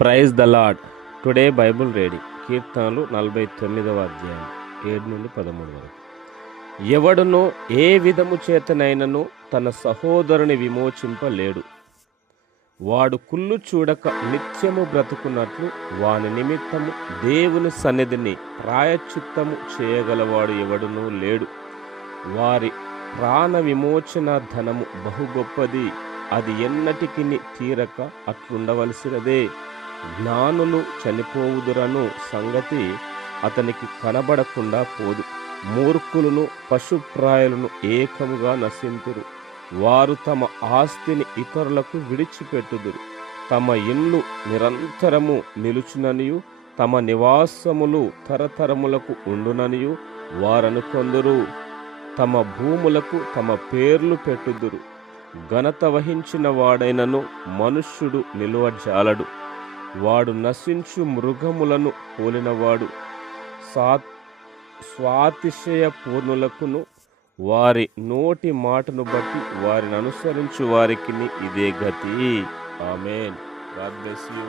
Praise the Lord. Today Bible reading కీర్తనలు 49వ అధ్యాయం 7 నుండి 13 వరకు. ఎవడునో ఏ విధము చేతనైనను తన సహోదరుని విమోచింపలేడు. వాడు కుళ్ళు చూడక నిత్యము బ్రతుకున్నట్లు వాని నిమిత్తము దేవుని సన్నిధిని ప్రాయశ్చిత్తము చేయగలవాడు ఎవడునూ లేడు. వారి ప్రాణ విమోచన ధనము బహు గొప్పది, అది ఎన్నటికి తీరక అట్లుండవలసినదే. జ్ఞానులు చనిపోవుదురను సంగతి అతనికి కనబడకుండా పోదు. మూర్ఖులను పశుప్రాయులను ఏకముగా నశింతురు. వారు తమ ఆస్తిని ఇతరులకు విడిచిపెట్టుదురు. తమ ఇండ్లు నిరంతరము నిలుచుననియు తమ నివాసములు తరతరములకు ఉండుననియు వారనుకొందురు. తమ భూములకు తమ పేర్లు పెట్టుదురు. ఘనత వహించిన వాడైనను మనుష్యుడు నిలువజాలడు. వాడు నశించు మృగములను పోలినవాడు. స్వాతిశయ పూర్ణులకును వారి నోటి మాటను బట్టి వారిని అనుసరించు వారికి ఇదే గతి. ఆమేన్. God bless you.